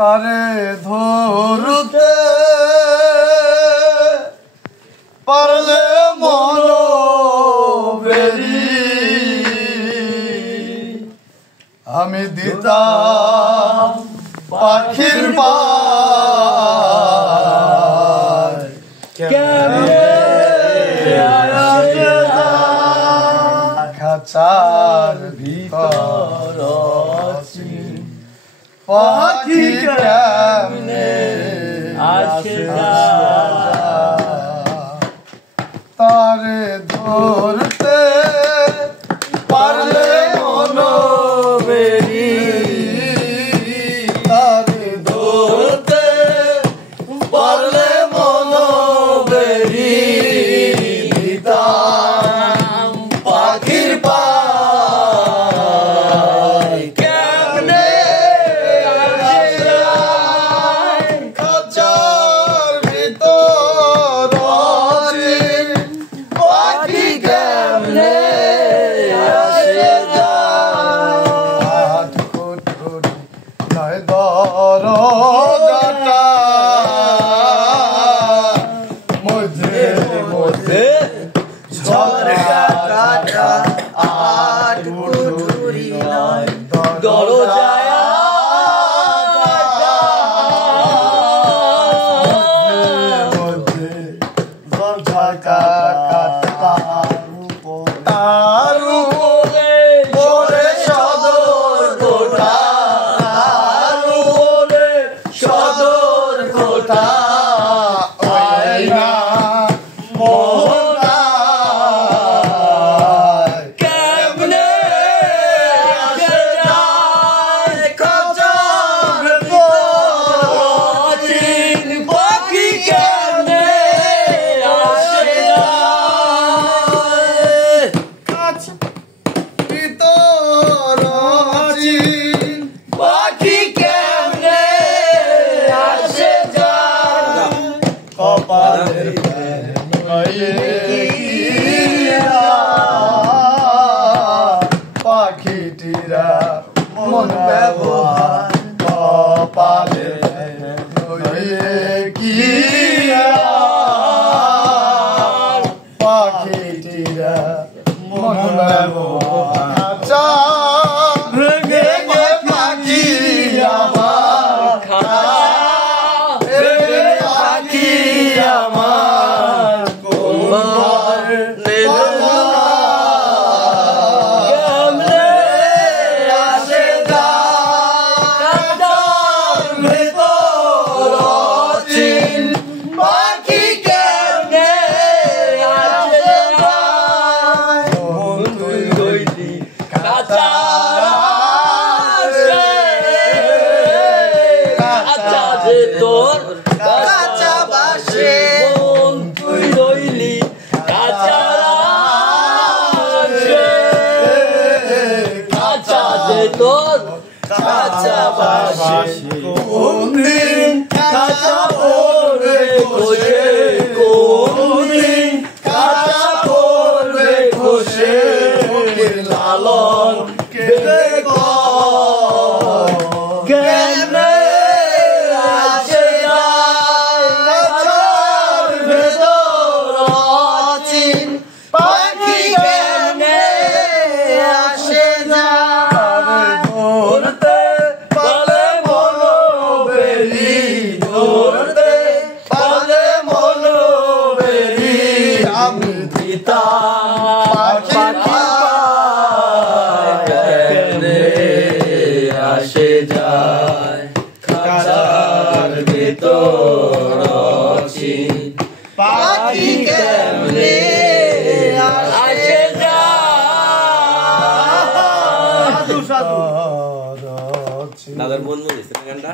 তারে ধরতে পারলে মনো বেরি আমি দিতাম পাখির পায় খাঁচার ভিতর পাখি কেমনে আসে তারে ধরতে পারলে মনো বেরি তারে ধরতে পারলে মনো বেরি দিতাম পাখির পায় কেমনে আসে খাঁচার ভিতর পাখি কেমনে আসে আট কুঠুরি নয় দরজাটা মধ্যে মধ্যে ঝরকাটা আট কুঠুরি নয় দরজা মধ্যে ঝরকা তার উপরে সদর কোঠা তার উপরে সদর কোঠা আয়না মোহনায় কেমনে আসে যায় খাঁচার ভিতর পাখি কেমনে আসে যায় ভিতর পাখি কেমনে আসে যায় কপালের পাখিটিরা মন ব্যবহার কপালের কি পাখিটিরা মন ব্যবহার ভেঙে পাখি আমার পাখি আমার কেমনে আসে পাখি কেমনে আসে বন্ধুইলি কাঁচা কাঁচা যে তোর কাঁচা বাসে তুই রইলি কাঁচা কাঁচা যে তোর কাঁচা বাসে কোনদিন কাঁচা পড়বে খসে কোনদিন কাঁচা পড়বে খসে লালন কেঁদে কেমনে আসে কাঁচার ভেতর অচিন পাখি কেমনে আসে ধরতে পারলে মনো বেরি ধরতে পারলে মনো বেরি আমি দিতাম পাখি কেমনে আসে যায় খাঁচার ভিতর পাখি কেমনে আসে যায় দাদার মন মনে গানটা